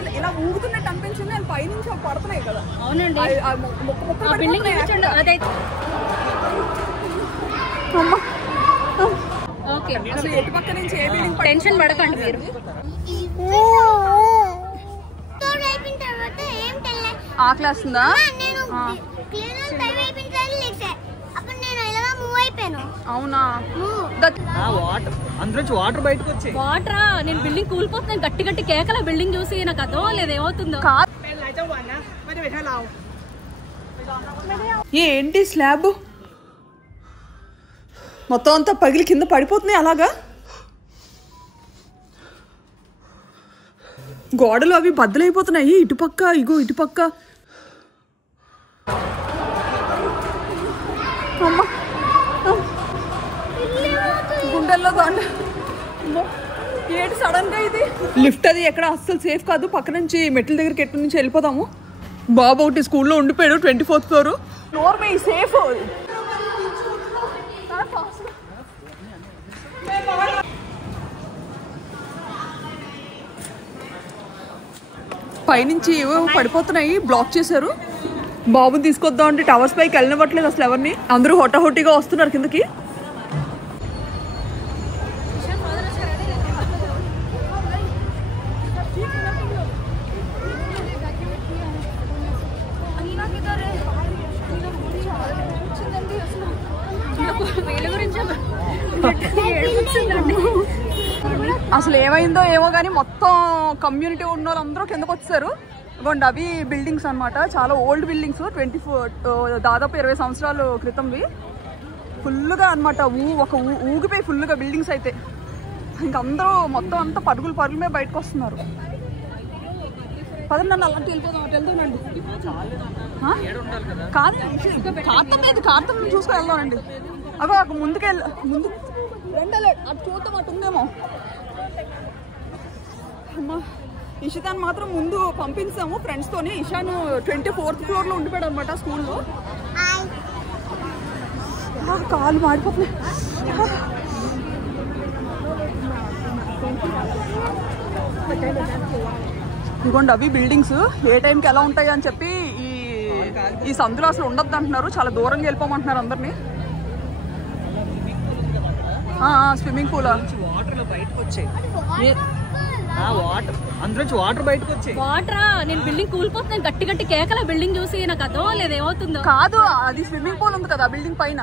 ఇలా ఇలా ఊగుతున్నట్టు అనిపించింది. అది పైనుంచి పడుతున్నాయి కదా. అవునండి. ఓకే, అసలు ఎటు పక్క నుంచి ఏ బిల్డింగ్ టెన్షన్ పడకండి మీరు. ఆకలి ఉందా? అవునా? వాటర్ బయటకు వచ్చి వాటరా? నేను బిల్డింగ్ కూలిపోతున్నాను. గట్టి గట్టి కేకల బిల్డింగ్ చూసి నాకు అర్థం లేదు ఏమవుతుందో. ఏంటి స్లాబ్ మొత్తం అంతా పగిలి కింద పడిపోతున్నాయి అలాగా. గోడలు అవి బద్దలైపోతున్నాయి ఇటుపక్క, ఇగో ఇటుపక్క. అమ్మ గుండెల్లో దండ. ఏంటి సడన్ గా ఇది? లిఫ్ట్ అది ఎక్కడ అస్సలు సేఫ్ కాదు. పక్క నుంచి మెట్ల దగ్గరికి ఎట్టు నుంచి వెళ్ళిపోదాము. బాబు ఒకటి స్కూల్లో ఉండిపోయాడు 24th ఫ్లోర్. ఫ్లోర్ మే సేఫ్. పైనుంచి ఏవో పడిపోతున్నాయి, బ్లాక్ చేశారు. బాబుని తీసుకొద్దాం అంటే టవర్స్ పైకి వెళ్ళనివ్వట్లేదు అసలు ఎవరిని. అందరూ హోటాహోటీగా వస్తున్నారు కిందకి. అసలు ఏమైందో ఏమో కానీ మొత్తం కమ్యూనిటీ ఉన్న వాళ్ళందరూ కిందకు వచ్చారు. ఇవ్వండి అవి బిల్డింగ్స్ అనమాట, చాలా ఓల్డ్ బిల్డింగ్స్. 24 దాదాపు 20 సంవత్సరాల క్రితంవి. ఫుల్గా అనమాట ఊగిపోయి ఫుల్గా బిల్డింగ్స్ అయితే. ఇంకందరూ మొత్తం అంతా పరుగుల మీద బయటకు వస్తున్నారు. పదండి అలాంటి వెళ్తామండి. కాదు కార్తం చూసుకొని వెళ్దామండి. అగో ముందు రెండలే అటు చూద్దాం, అటు ఉందేమో. అమ్మా ఇషితాన్ని మాత్రం ముందు పంపించాము ఫ్రెండ్స్ తోని. ఇషాను 24th ఫ్లోర్ లో ఉండిపోయాడు అనమాట స్కూల్లో. కాలు మారిపోతున్నాయి. ఇదిగోండి అవి బిల్డింగ్స్. ఏ టైంకి ఎలా ఉంటాయి అని చెప్పి ఈ సందులో అసలు ఉండొద్దు అంటున్నారు. చాలా దూరంగా వెళ్ళిపోమంటున్నారు అందరినీ. స్విమ్మింగ్ పూల్ వాటర్ బయటకు వచ్చాయి. వాటర్ బయటకు వచ్చాయి. వాటరా? నేను బిల్డింగ్ కూలిపోతున్నాను. గట్టి గట్టి కేకల బిల్డింగ్ చూసి నాకు అర్థం లేదు ఏమవుతుందో. కాదు, అది స్విమ్మింగ్ పూల్ ఉంది కదా బిల్డింగ్ పైన.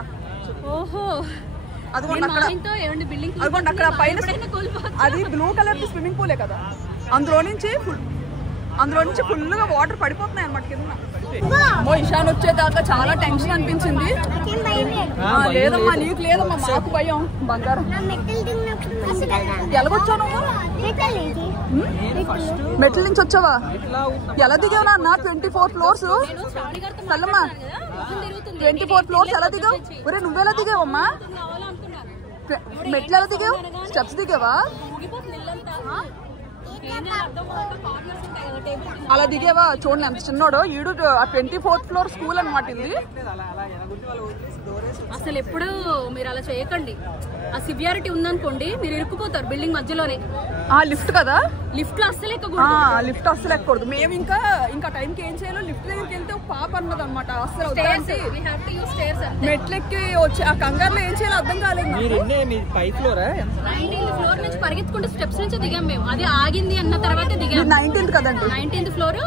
ఓహో, అదిగోండి అక్కడ పైన. అది బ్లూ కలర్ స్విమ్మింగ్ పూలే కదా. అందులో నుంచి ఫుల్గా వాటర్ పడిపోతున్నాయి అన్నమాట కింద. ఇషాన్ వచ్చేదాకా చాలా టెన్షన్ అనిపించింది. లేదమ్మా నీకు లేదమ్మా, మాకు భయం. బంగారం ఎలాగొచ్చాను? మెట్ల నుంచి వచ్చావా? ఎలా దిగావు నాన్న? 24 ఫ్లోర్స్ చల్లమ్మా. 24 ఫ్లోర్స్ ఎలా దిగావు? ఒరే నువ్వెలా దిగావమ్మా? మెట్లు ఎలా దిగావు? స్టెప్స్ దిగావా? అలా దిగేవా? చూడండి ఎంత చిన్నోడు ఈడు. 24th ఫ్లోర్ స్కూల్ అనమాట ఇది. అసలు ఎప్పుడు మీరు అలా చేయకండి. ఆ సివియారిటీ ఉందనుకోండి మీరు ఇరుక్కుపోతారు బిల్డింగ్ మధ్యలోనే. లిఫ్ట్ కదా, లిఫ్ట్ లో అస్సలు ఎక్కకూడదు. మేము ఇంకా టైంకి ఏం చేయాలో లిఫ్ట్ దగ్గరికి వెళ్తే ఒక పాప అన్నది అనమాట. అసలు మెట్లెక్కి వచ్చి ఆ కంగారులో ఏం చేయాలో అర్థం కాలేదు. 19th ఫ్లోర్ నుంచి పరిగెత్తుకుంటే స్టెప్స్ నుంచి దిగాం మేము. అది ఆగింది అన్న తర్వాత దిగాం. 19th కదండి. 19th ఫ్లోర్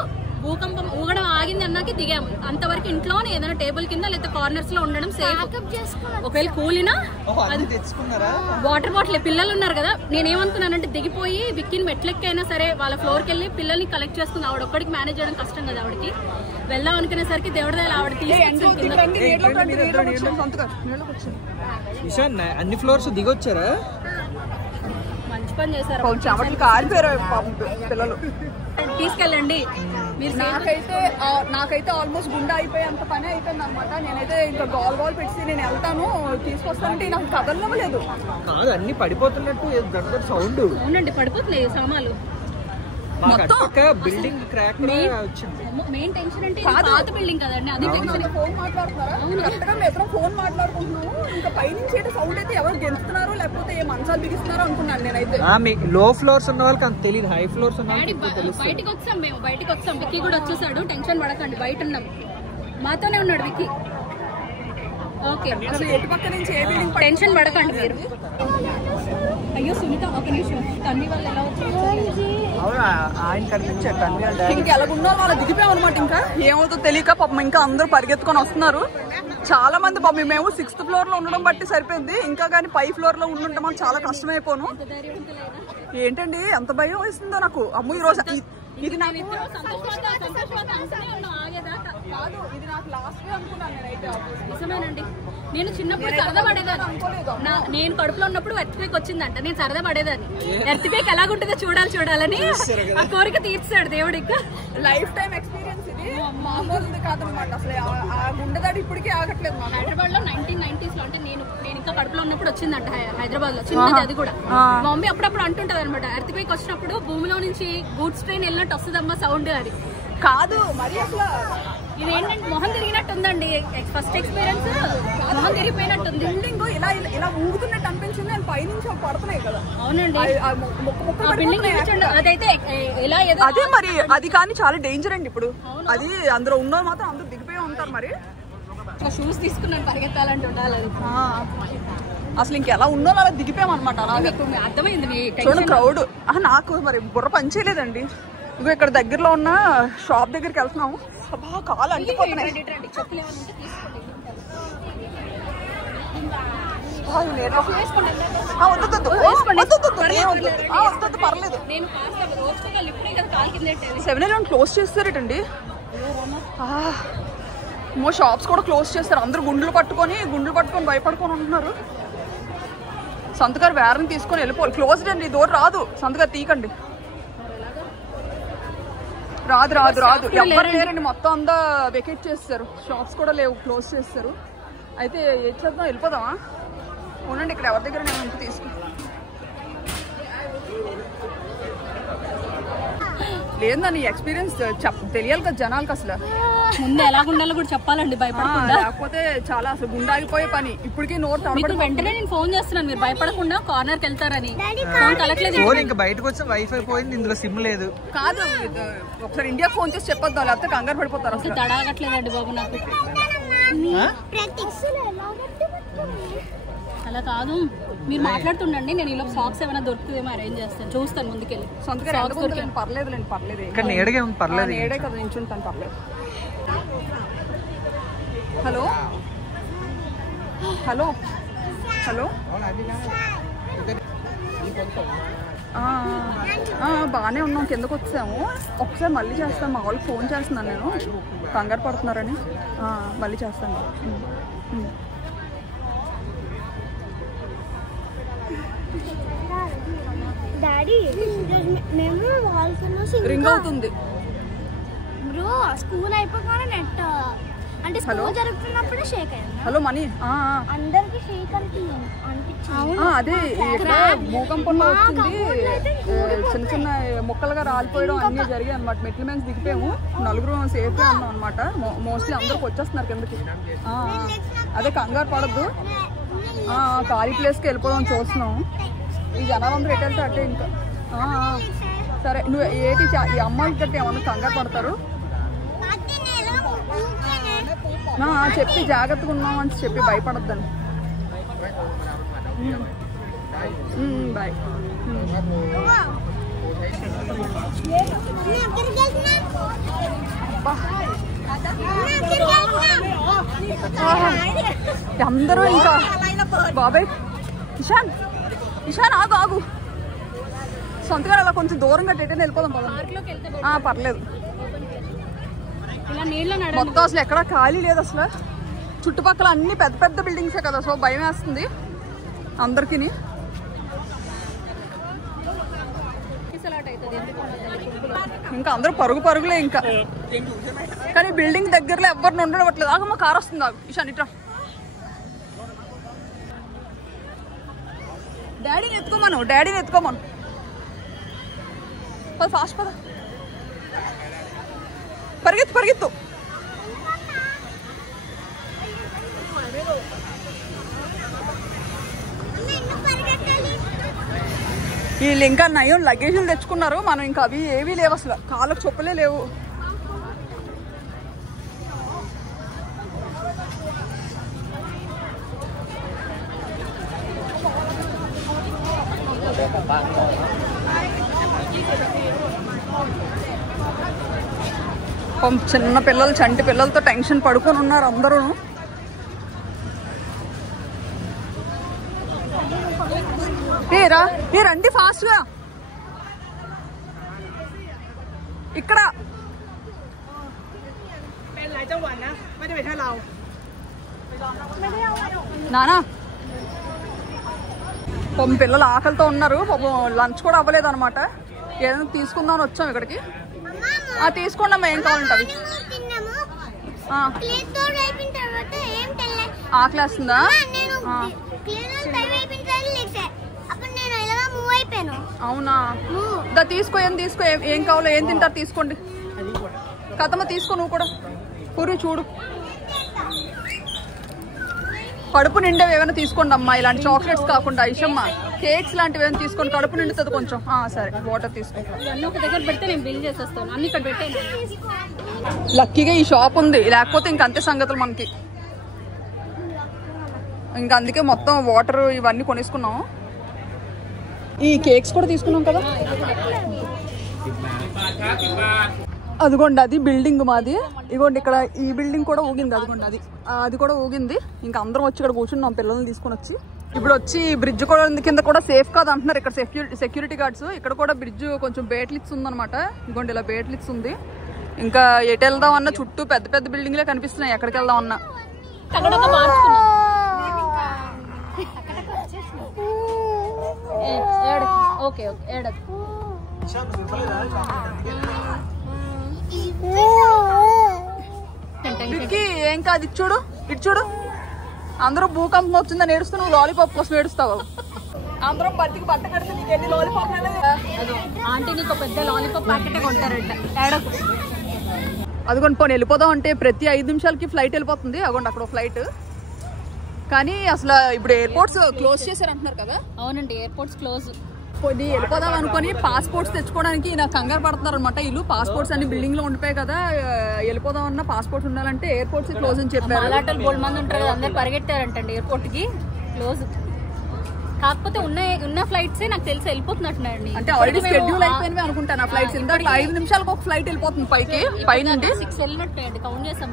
భూకంపం ఊగడం ఆగింది అన్నాక దిగాము. అంతవరకు ఇంట్లోనే ఏదైనా టేబుల్ కింద లేదా కార్నర్స్ లో ఉండడం సేఫ్. ఒకవేళ కూలినా వాటర్ బాటిల్. పిల్లలు ఉన్నారు కదా, నేనేమనుకున్నానంటే దిగిపోయి విక్కిని మెట్లెక్కైనా సరే వాళ్ళ ఫ్లోర్కి వెళ్ళి పిల్లల్ని కలెక్ట్ చేస్తుంది. ఆవిడ ఒక్కడికి మేనేజ్ చేయడం కష్టం కదా ఆవిడకి. వెళ్దాం అనుకునేసరికి దేవుడి దగ్గర ఆవిడ అన్ని ఫ్లోర్స్ దిగొచ్చారా? మంచి పని చేశారు. పిల్లలు తీసుకెళ్ళండి. నాకైతే ఆల్మోస్ట్ గుండె అయిపోయేంత పని అయిపోయింది అనమాట. నేనైతే ఇంకా గోల్ పెట్టి నేను వెళ్తాను తీసుకొస్తానంటే నాకు కదలలేదు. కాదు అన్ని పడిపోతున్నట్టు సౌండ్. అవునండి పడిపోతున్నాయి సామాన్లు. బిల్డింగ్ క్రాక్ వచ్చింది. మెయిన్ టెన్షన్ అంటే పాత బిల్డింగ్ కదండి, అది టెన్షన్. ఫోన్ మాట్లాడుతున్నారా? కరెక్ట్గా మేము ఎప్పుడో ఫోన్ మాట్లాడుకుంటున్నాము, ఇంకా పైనుంచి అయితే సౌండ్ అయితే ఎవరు గెలుస్తున్నారు లేకపోతే ఏ మంచాలు బిగిస్తున్నారు అనుకున్నాను నేనైతే. లో ఫ్లోర్స్ ఉన్న వాళ్ళకి అంత తెలియదు, హై ఫ్లోర్స్ ఉన్న బయటకు వచ్చాం, మేము బయటకు వచ్చాం. విక్కీ కూడా వచ్చేసాడు, టెన్షన్ పడకండి, బయట ఉన్నాం, మాతోనే ఉన్నాడు విక్కీ. ఓకే, ఎటు పక్క నుంచి ఏ బిల్డింగ్ టెన్షన్ పడకండి మీరు. అయ్యో సునీత, ఒక నిమిషం, తన్ని వాళ్ళు ఎలా వచ్చారు? ఆయన కనిపించారు. ఇంకా ఎలాగున్నా వాళ్ళు దిగిపోయాం అనమాట. ఇంకా ఏమవుతుందో తెలియక పాపం ఇంకా అందరూ పరిగెత్తుకొని వస్తున్నారు. చాలా మంది పాపం మేము 6th ఫ్లోర్ లో ఉండడం బట్టి సరిపోయింది, ఇంకా కానీ 5th ఫ్లోర్ లో ఉండుంటే మనం చాలా కష్టమైపోను. ఏంటండి ఎంత భయం వేస్తుందో నాకు. అమ్ము ఈ రోజు ఇది నాకు నిజమేనండి. నేను చిన్నప్పుడు సరదా పడేదాన్ని, నేను కడుపులో ఉన్నప్పుడు ఎర్త్క్వేక్ వచ్చిందంట, నేను సరదా పడేదాన్ని. ఎర్త్క్వేక్ ఎలాగుంటుందో చూడాలని ఆ కోరిక తీర్చాడు దేవుడు. ఇంకా లైఫ్ టైం ఎక్స్పీరియన్స్ ఇది, మామూలుది కాదనమాట. అసలు ఆ గుండెదాడి ఇప్పటికీ ఆగట్లేదు. హైదరాబాద్ లో 1990s లో, అంటే నేను ఇంకా కడుపులో ఉన్నప్పుడు వచ్చిందంట హైదరాబాద్ లో, చిన్నది అది కూడా. మా మమ్మీ అప్పుడప్పుడు అంటుంటది అనమాట, ఎర్త్క్వేక్ వచ్చినప్పుడు భూమిలో నుంచి గూడ్స్ ట్రైన్ వెళ్ళినట్టు వస్తుందమ్మా సౌండ్ అని. కాదు మరి అసలు ఇదేంటంటే మొహం తిరిగినట్టు ఉందండి, ఫస్ట్ ఎక్స్పీరియన్స్ మొహం తిరిగిపోయినట్టుంది. బిల్డింగ్ ఇలా ఊగుతున్నట్టు అనిపించింది, నేను పైనుంచి పడుతున్నాయి కదా. అవునండి, బిల్డింగ్ అదైతే ఎలా ఏదో అదే మరి, అది కానీ చాలా డేంజర్ అండి. ఇప్పుడు అది అందులో ఉన్న మాత్రం అందరూ దిగిపోయి ఉంటారు. మరి షూస్ తీసుకున్నాను పరిగెత్తాలంటే ఉండాలి. అసలు ఇంకెలా ఉన్నో అలా దిగిపోయాం అనమాట. అలాగే అర్థమైంది చూడండి క్రౌడ్. నాకు మరి బుర్ర పనిచేయలేదండి. ఇగో ఇక్కడ దగ్గరలో ఉన్న షాప్ దగ్గరికి వెళ్తున్నాము. బాగా కాలు అంటిపోతున్నాయి. పర్లేదు. 7-Eleven క్లోజ్ చేస్తారేటండి. షాప్స్ కూడా క్లోజ్ చేస్తారు. అందరూ గుండ్లు పట్టుకొని భయపడుకొని ఉంటున్నారు. సంతగారు వేరని తీసుకొని వెళ్ళిపోవాలి. క్లోజ్డ్ అండి, డోర్ రాదు. సంతగారు తీయకండి. రాదు ఎవరు లేరండి, మొత్తం అంతా వెకేట్ చేస్తారు. షాప్స్ కూడా లేవు, క్లోజ్ చేస్తారు. అయితే ఏం చేద్దాం, వెళ్ళిపోదామా? ఉండండి, ఇక్కడ ఎవరి దగ్గర నేను ఇంటికి తీసుకు లేదని ఎక్స్పీరియన్స్ తెలియాలి కదా జనాలకు. అసలు ముందు ఎలా ఉండాలో కూడా చెప్పాలండి, భయపడకుండా. లేకపోతే చాలా అసలు గుండాగిపోయే పని. ఇప్పటికీ నోరు తడబడి వెంటనే నేను ఫోన్ చేస్తున్నాను, మీరు భయపడకుండా కార్నర్కి వెళ్తారని. ఫోన్ కలగలేదు, ఇంకా బయటకు వచ్చి వైఫై పోయింది, ఇందులో సిమ్ లేదు. కాదు, ఒకసారి ఇండియా ఫోన్ చేసి చెప్పొద్దాం, లేకపోతే కంగారు పడిపోతారు. అసలు తడగట్లేదండి బాబు నాకు. అలా కాదు, మీరు మాట్లాడుతుండండి, నేను ఇలా సాక్స్ ఏమైనా దొరుకుతుందేమో అరేంజ్ చేస్తాను, చూస్తాను ముందుకెళ్ళి. పర్లేదు ఏడే కదా నించుంటాను, పర్లేదు. హలో బాగానే ఉన్నాం, కిందకు వచ్చాము. ఒకసారి మళ్ళీ చేస్తాను, మా వాళ్ళకి ఫోన్ చేస్తున్నాను నేను, కంగారు పడుతున్నారని. మళ్ళీ చేస్తాను. రింగ్ అవుతుంది. బ్రో స్కూల్ అయిపోగానే నెట్ అంటే స్కూల్ జరుగుతున్నప్పుడే షేక్ అయ్యింది. హలో మనీ, అందరికి షేక్ అనిపించింది. అదే ఇక్కడ భూకంపంలో వచ్చింది, చిన్న మొక్కలుగా రాలిపోయడం అన్నీ జరిగాయి అనమాట. మెట్ల మీద దిగిపోయాము, నలుగురు సేఫ్గా ఉన్నాం అనమాట. మోస్ట్లీ అందరికి వచ్చేస్తున్నారు కిందకి. అదే కంగారు పడద్దు, ఖాళీ ప్లేస్కి వెళ్ళిపోదాం చూస్తున్నాం. ఈ జనాలందరూ ఎటు వెళ్తే అట్టే. ఇంకా సరే, నువ్వు ఏంటి ఈ అమ్మాయికి గట్టి ఏమన్నా కంగారు పడతారు చెప్పి జాగ్రత్తగా ఉన్నాం అని చెప్పి భయపడద్దని. బాయ్. అందరూ ఇంకా బాబాయ్ ఇషాన్ ఆగు. సొంతగా అలా కొంచెం దూరంగా ఎటైనా వెళ్ళిపోదాం పద. పర్లేదు. మొత్తం అసలు ఎక్కడా ఖాళీ లేదు. అసలు చుట్టుపక్కల అన్ని పెద్ద పెద్ద బిల్డింగ్సే కదా, సో భయం వేస్తుంది అందరికి. ఇంకా అందరూ పరుగులే ఇంకా. కానీ బిల్డింగ్ దగ్గరలో ఎవరిని ఉండవట్లేదు. ఆగమ్మ కారు వస్తుంది, ఆగు ఇషాన్ ఇట్రా. డాడీని ఎత్తుకోమను. పద ఫాస్ట్ పద. పరిగెత్తు పరిగెత్తు. వీళ్ళు ఇంకా నయం లగేజీలు తెచ్చుకున్నారు, మనం ఇంకా అవి ఏవీ లేవు, అసలు కాళ్ళకు చొప్పులే లేవు. చిన్న పిల్లలు, చంటి పిల్లలతో టెన్షన్ పడుకొని ఉన్నారు అందరూ. ఏ రండి ఫాస్ట్ గా. ఇక్కడ నానా పిల్లలు ఆకలితో ఉన్నారు, లంచ్ కూడా అవ్వలేదు అనమాట. ఏదైనా తీసుకుందామని వచ్చాం ఇక్కడికి. తీసుకోండి అమ్మా, ఏం కావాలంటే అవి. ఆకలేస్తుందా? అవునా, తీసుకో, ఏం తీసుకో, ఏం కావాలో, ఏం తింటారు తీసుకోండి. కథమ్మ తీసుకో, నువ్వు కూడా పూరి చూడు. కడుపు నిండేవి ఏమైనా తీసుకోండి అమ్మా, ఇలాంటి చాక్లెట్స్ కాకుండా. ఇషమ్మ కేక్స్ లాంటివి ఏమైనా తీసుకోండి, కడుపు నిండుతుంది కొంచెం. సరే, వాటర్ తీసుకో. లక్కీగా ఈ షాప్ ఉంది, లేకపోతే ఇంకంతే సంగతులు మనకి. ఇంకా అందుకే మొత్తం వాటర్ ఇవన్నీ కొనేసుకున్నాం. ఈ కేక్స్ కూడా తీసుకున్నాం కదా. అదిగోండి అది బిల్డింగ్ మాది. ఇదిగోండి ఇక్కడ ఈ బిల్డింగ్ కూడా ఊగింది. అదిగోండి అది కూడా ఊగింది. ఇంకా అందరం వచ్చి ఇక్కడ కూర్చున్నాం పిల్లల్ని తీసుకొని వచ్చి. ఇప్పుడు వచ్చి బ్రిడ్జ్ కూడా కింద కూడా సేఫ్ కాదు అంటున్నారు ఇక్కడ సెక్యూరిటీ గార్డ్స్. ఇక్కడ కూడా బ్రిడ్జ్ కొంచెం బేట్లిక్స్ ఉందన్నమాట. ఇదిగోండి ఇలా బేట్లిక్స్ ఉంది. ఇంకా ఎటు వెళ్దాం అన్న చుట్టూ పెద్ద పెద్ద బిల్డింగ్లే కనిపిస్తున్నాయి. ఎక్కడికి వెళ్దాం అన్నా ఏం కాదు. ఇటు చూడు, ఇటు చూడు. అందరూ భూకంపం వచ్చిందని ఏడుస్తూ నువ్వు లాలీపాప్ కోసం ఏడుస్తావు. అందరం బతికి బట్ట కడితే నీకు ఎన్ని లాలీపాప్ ఆంటీ నీకు పెద్ద లాలీపాప్ ప్యాకెట్ కొంటారంట. అదిగోండి పోనీ వెళ్ళిపోదాం అంటే ప్రతి 5 నిమిషాలకి ఫ్లైట్ వెళ్ళిపోతుంది. అదిగోండి అక్కడ ఫ్లైట్. కానీ అసలు ఇప్పుడు ఎయిర్పోర్ట్స్ క్లోజ్ చేశారు అంటున్నారు కదా. అవునండి, ఎయిర్పోర్ట్స్ క్లోజ్. పోనీ వెళ్ళిపోదాం అనుకుని పాస్పోర్ట్స్ తెచ్చుకోవడానికి నాకు కంగారు పడుతున్నారు అనమాట. ఇల్లు పాస్పోర్ట్స్ అన్ని బిల్డింగ్ లో ఉండిపోయాయి కదా, వెళ్ళిపోదాం అన్న పాస్పోర్ట్స్ ఉండాలంటే ఎయిర్పోర్ట్స్ క్లోజ్ అని చెప్పారు. అలాంటి బోల్డ్ మంది ఉంటారు కదా, అందరు పరిగెట్టారంటండి ఎయిర్పోర్ట్ కి. క్లోజ్. కాకపోతే ఉన్న ఫ్లైట్స్ నాకు తెలిసి వెళ్ళిపోతున్నట్టున్నాయండి. అంటే ఆల్రెడీ షెడ్యూల్ అయిపోయినవి అనుకుంటాను ఆ ఫ్లైట్స్. ఇందాక 5 నిమిషాలకు ఒక ఫ్లైట్ వెళ్ళిపోతుంది పైకి. పైనుండి 6 వెళ్ళినట్టు కౌంట్ చేస్తాం.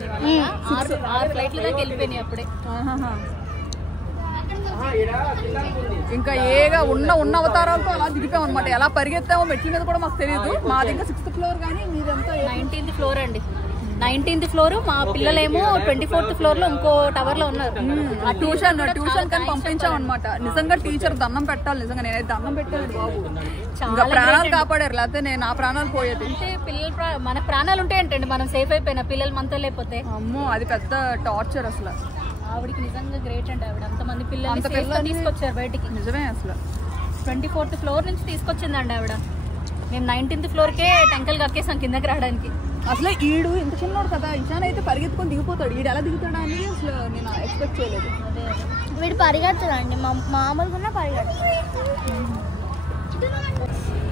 6 ఫ్లైట్ల దాకా వెళ్ళిపోయినాయి అప్పుడే. ఇంకా ఏగా ఉన్న అవతారాలతో అలా దిగిపోయాం అనమాట. ఎలా పరిగెత్తామో మెట్ల మీద కూడా మాకు తెలియదు. మాది ఇంకా 6th ఫ్లోర్ కానీ మీదంతా 19th ఫ్లోర్ అండి. 19th floor. మా పిల్లలేమో 24th ఫ్లోర్ లో ఇంకో టవర్ లో ఉన్నారు. ట్యూషన్ కానీ పంపించాం అనమాట. నిజంగా టీచర్ దండం పెట్టాలి. నిజంగా నేనైతే దండం పెట్టాను బాబు. ఇంకా ప్రాణాలు కాపాడారు, లేకపోతే నేను నా ప్రాణాలు పోయేది. అంటే పిల్లలు మన ప్రాణాలు ఉంటాయంటండి, మనం సేఫ్ అయిపోయినా పిల్లలు మనతో లేకపోతే. అమ్మో అది పెద్ద టార్చర్ అసలు. ఆవిడికి నిజంగా గ్రేట్ అండి. ఆవిడ అంతమంది పిల్లల్ని తీసుకొచ్చారు బయటికి. నిజమే అసలు. 24th ఫ్లోర్ నుంచి తీసుకొచ్చిందండి ఆవిడ. మేము 19th ఫ్లోర్కే టెంకల్ కక్కేసాం కిందకి రావడానికి. అసలు ఈడు ఇంత చిన్నోడు కదా, ఇషాన్ అయితే పరిగెత్తుకొని దిగిపోతాడు. ఈడు ఎలా దిగుతాడా అని అసలు నేను ఎక్స్పెక్ట్ చేయలేదు. వీడు పరిగెత్తడండి, మామూలుగా పరిగెత్తాడు.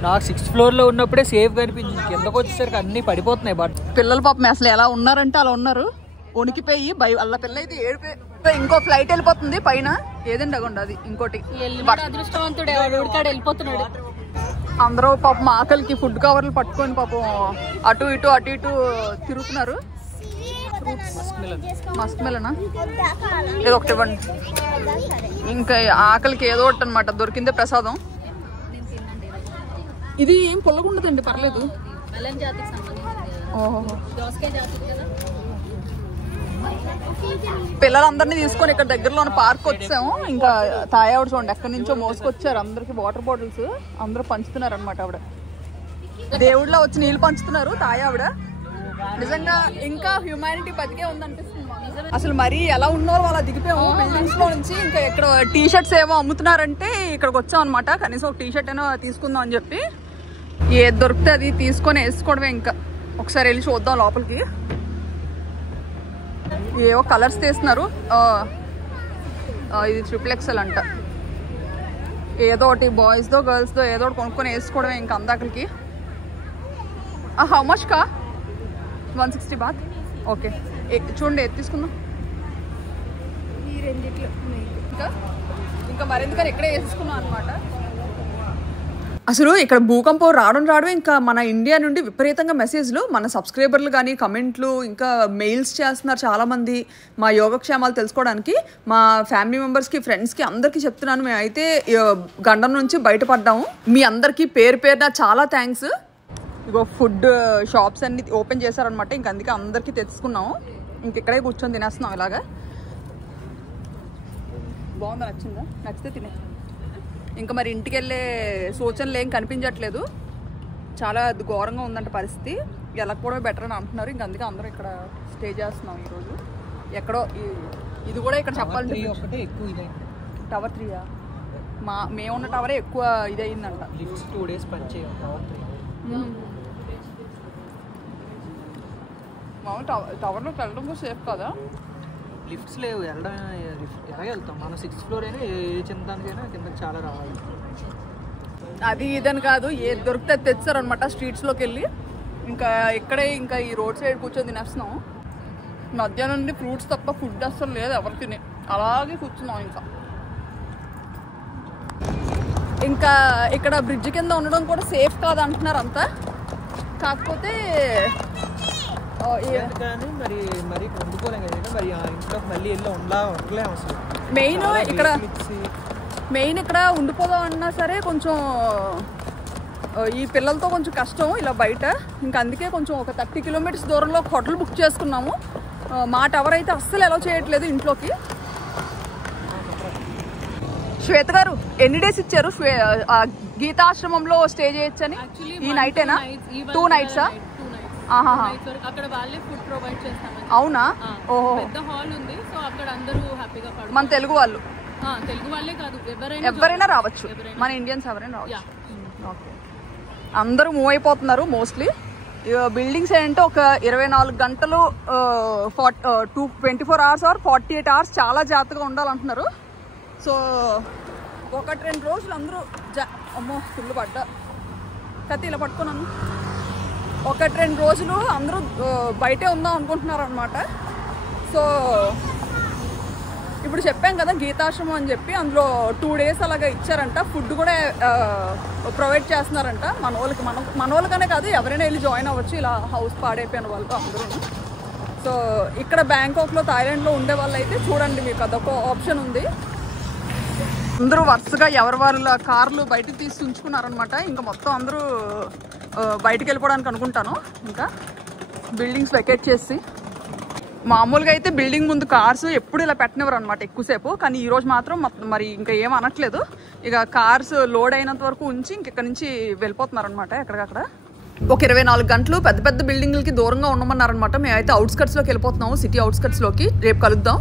నాకు 6th ఫ్లోర్ లో ఉన్నప్పుడే సేఫ్ గా అనిపించింది. కిందకు వచ్చేసరికి అన్ని పడిపోతున్నాయి. బట్ పిల్లలు పాపం అసలు ఎలా ఉన్నారంటే అలా ఉన్నారు. వణికిపోయి వాళ్ళ పిల్ల అయితే ఏడిపోయి. ఇంకో ఫ్లైట్ వెళ్ళిపోతుంది పైన. ఏదండి అగొండి అది ఇంకోటి. అదృష్టవంతుడే ఉడికాడు వెళ్ళిపోతున్నాడు. అందరూ పాపం ఆకలికి ఫుడ్ కవర్లు పట్టుకొని పాపం అటు ఇటు తిరుగుతున్నారు. మస్క్ మెలనా ఏదో ఒకటి ఇవ్వండి. ఇంకా ఆకలికి ఏదో ఒకటి అనమాట. దొరికిందే ప్రసాదం. ఇది ఏం పొల్లగుండదండి, పర్లేదు. ఓహో, పిల్లలందరినీ తీసుకొని ఇక్కడ దగ్గరలో ఉన్న పార్క్ వచ్చాము. ఇంకా తాయావిడ చూడండి ఎక్కడి నుంచో మోసుకొచ్చారు అందరికి వాటర్ బాటిల్స్. అందరూ పంచుతున్నారు అనమాట. ఆవిడ దేవుడిలో వచ్చి నీళ్ళు పంచుతున్నారు తాయావిడ. నిజంగా ఇంకా హ్యూమానిటీ బతికే ఉందనిపిస్తుంది. అసలు మరీ ఎలా ఉన్నారో అలా దిగిపోయాము బిల్డింగ్స్ లో నుంచి. ఇంకా ఇక్కడ టీ షర్ట్స్ ఏమో అమ్ముతున్నారంటే ఇక్కడికి వచ్చాం అనమాట. కనీసం ఒక టీ షర్ట్ అయినా తీసుకుందాం అని చెప్పి. ఏది దొరికితే అది తీసుకొని వేసుకోవడమే. ఇంకా ఒకసారి వెళ్ళి చూద్దాం లోపలికి. ఏవో కలర్స్ తీస్తున్నారు. ఇది XXL అంట. ఏదో ఒకటి బాయ్స్దో గర్ల్స్దో ఏదో ఒకటి కొనుక్కొని వేసుకోవడమే ఇంకా అందాకలికి. హౌ మచ్ కా? 160 బాత్. ఓకే చూడండి ఏది తీసుకుందాం. ఈ రెండిట్లో ఇంకా మరెందుకని ఇక్కడే వేసుకున్నాం అనమాట. అసలు ఇక్కడ భూకంపం రావడం ఇంకా మన ఇండియా నుండి విపరీతంగా మెసేజ్లు, మన సబ్స్క్రైబర్లు కానీ కమెంట్లు, ఇంకా మెయిల్స్ చేస్తున్నారు చాలామంది మా యోగక్షేమాలు తెలుసుకోవడానికి. మా ఫ్యామిలీ మెంబర్స్కి, ఫ్రెండ్స్కి అందరికీ చెప్తున్నాను, మేమైతే గండం నుంచి బయటపడ్డాము. మీ అందరికీ పేరు పేరున చాలా థ్యాంక్స్. ఇగో ఫుడ్ షాప్స్ అన్ని ఓపెన్ చేశారనమాట. ఇంక అందుకే అందరికీ తెచ్చుకున్నాము. ఇంక ఇక్కడే కూర్చొని తినేస్తున్నాం ఇలాగా. బాగుందా? నచ్చిందా? నచ్చితే తినే. ఇంకా మరి ఇంటికి వెళ్ళే సూచనలు ఏం కనిపించట్లేదు. చాలా ఘోరంగా ఉందంట పరిస్థితి. వెళ్ళకపోవడమే బెటర్ అని అంటున్నారు. ఇంక అందుకే అందరం ఇక్కడ స్టే చేస్తున్నాం ఈరోజు. ఎక్కడో ఇది కూడా ఇక్కడ చెప్పాలంటే టవర్ 3 మేమున్న టవరే ఎక్కువ ఇదయిందంట. 2 days పనిచేయం. టవర్లోకి వెళ్ళడం కూడా సేఫ్ కదా? లిఫ్ట్స్ లేవు, వెళ్ళడం ఎలాగ వెళ్తాం మనం? 6th floor అయినా ఏ చింతానికైనా కిందకి చాలా రావాలి. అది ఇదని కాదు, ఏది దొరికితే తెచ్చారనమాట స్ట్రీట్స్లోకి వెళ్ళి. ఇంకా ఇక్కడే ఇంకా ఈ రోడ్ సైడ్ కూర్చొని తినేస్తున్నాం. మధ్యాహ్నం నుండి ఫ్రూట్స్ తప్ప ఫుడ్ అస్సలు లేదు ఎవరు తిని. అలాగే కూర్చున్నాం. ఇంకా ఇక్కడ బ్రిడ్జ్ కింద ఉండడం కూడా సేఫ్ కాదు అంటున్నారు అంతా. కాకపోతే కానీ మరి వండుకోలేం కదా, మరి ఇంట్లోకి మళ్ళీ వెళ్ళి ఉండలేము అసలు. మెయిన్ ఇక్కడ ఉండిపోదాం అన్నా సరే కొంచెం ఈ పిల్లలతో కొంచెం కష్టం ఇలా బయట. ఇంకా అందుకే కొంచెం ఒక 30 kilometers దూరంలో హోటల్ బుక్ చేసుకున్నాము. మా టవర్ అయితే అస్సలు అలౌ చేయట్లేదు ఇంట్లోకి. శ్వేత గారు ఎన్ని డేస్ ఇచ్చారు గీతాశ్రమంలో స్టే చేయొచ్చని? ఈ నైటేనా? 2 nights? అక్కడ వాళ్ళే ఫుడ్ ప్రొవైడ్ చేస్తాం. అవునా? ఓహో, పెద్ద హాల్ ఉంది. సో అక్కడ అందరూ హ్యాపీగా పడుకోవచ్చు. మన తెలుగు వాళ్ళే కాదు, ఎవరైనా రావచ్చు. మన ఇండియన్స్ ఎవరైనా రావచ్చు. అందరూ మూవ్ అయిపోతున్నారు మోస్ట్లీ. బిల్డింగ్స్ ఏంటంటే ఒక 24 గంటలు 24 hours or 48 hours చాలా జాగ్రత్తగా ఉండాలంటున్నారు. సో 1-2 రోజులు అందరూ అమ్మో ఫుల్ పడ్డా కత్తి ఇలా పట్టుకున్నాను. 1-2 రోజులు అందరూ బయటే ఉందాం అనుకుంటున్నారు అనమాట. సో ఇప్పుడు చెప్పాం కదా గీతాశ్రమం అని చెప్పి, అందులో 2 days అలాగా ఇచ్చారంట. ఫుడ్ కూడా ప్రొవైడ్ చేస్తున్నారంట మన వాళ్ళకనే కాదు, ఎవరైనా వెళ్ళి జాయిన్ అవ్వచ్చు. ఇలా హౌస్ పాడైపోయిన వాళ్ళతో అందరూ. సో ఇక్కడ బ్యాంకాక్లో, థాయిలాండ్లో ఉండే వాళ్ళు అయితే చూడండి, మీకు అదొక ఆప్షన్ ఉంది. అందరూ వరుసగా ఎవరి వాళ్ళ కార్లు బయటకు తీసి ఉంచుకున్నారనమాట. ఇంకా మొత్తం అందరూ బయటకు వెళ్ళిపోవడానికి అనుకుంటాను. ఇంకా బిల్డింగ్స్ వెకేట్ చేసి, మామూలుగా అయితే బిల్డింగ్ ముందు కార్స్ ఎప్పుడు ఇలా పెట్టనివ్వరు అనమాట ఎక్కువసేపు. కానీ ఈరోజు మాత్రం మరి ఇంకా ఏం అనట్లేదు. ఇక కార్స్ లోడ్ అయినంత వరకు ఉంచి ఇంకెక్కడి నుంచి వెళ్ళిపోతున్నారు అనమాట ఎక్కడికక్కడ. ఒక 24 గంటలు పెద్ద పెద్ద బిల్డింగ్లకి దూరంగా ఉండమన్నారనమాట. మేమైతే అవుట్స్కట్స్లోకి వెళ్ళిపోతున్నాము, సిటీ అవుట్స్కట్స్లోకి. రేపు కలుద్దాం.